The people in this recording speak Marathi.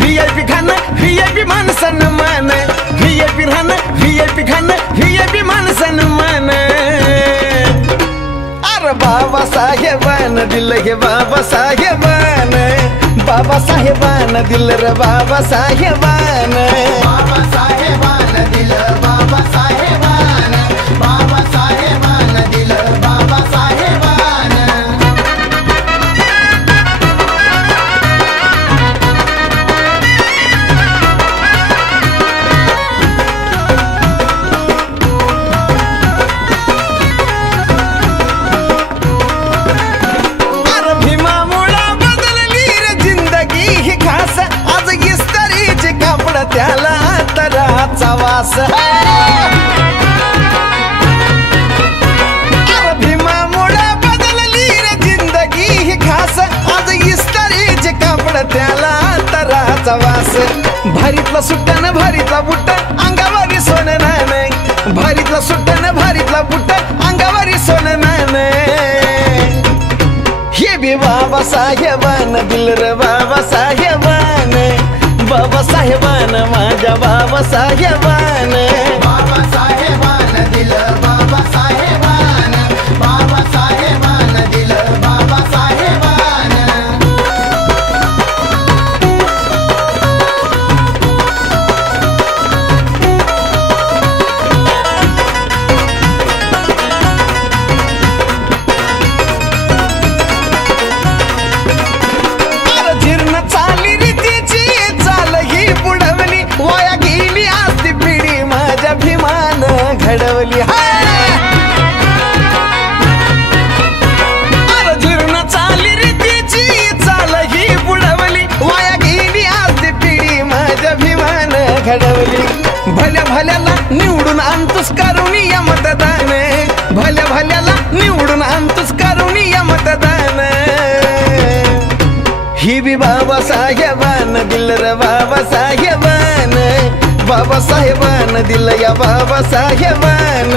VIP खाना VIP मान सन्मान VIP खाना VIP खाना VIP मान सन्मान अरे बाबा साहेबान दिल हे बाबा साहेबान दिल रे बाबा साहेबान दिल बाबा साहेबान दिल बाबा साहेबान त्याला तराचा वास अरे भीमामुळे बदलली रे जिंदगी ही खास आज इस्त्रीचे कापड त्याला तराचा वास भारीतला सुट्टान भारीतला बुट्टा अंगावरी सोनं नाही भारीतला सुट्टान भारीतला बुट्टा अंगावरी सोनं नाही हे बी बाबा साहेबान दिल रे बाबा साहेबान बाबा साहेबान माझ्या बाबा साहेबान दिल बाबा साहेबान दिल बाबा साहेबान अरे जीर्ण चाली रीतीची बुडवली वाया गेली असती पिढी माझ्या भीमान घडवली अरे जीर्ण चाली रीतीची चाल ही बुडवली वाया गेली असती पिढी माझ्या भीमान घडवली भल्या भल्याला निवडून आणतोस करून या मतदान भल्या भल्याला निवडून आणतोस करून या मतदान ही बी बाबा साहेबान दिल रे बाबा साहेबान दिल या बाबा साहेबान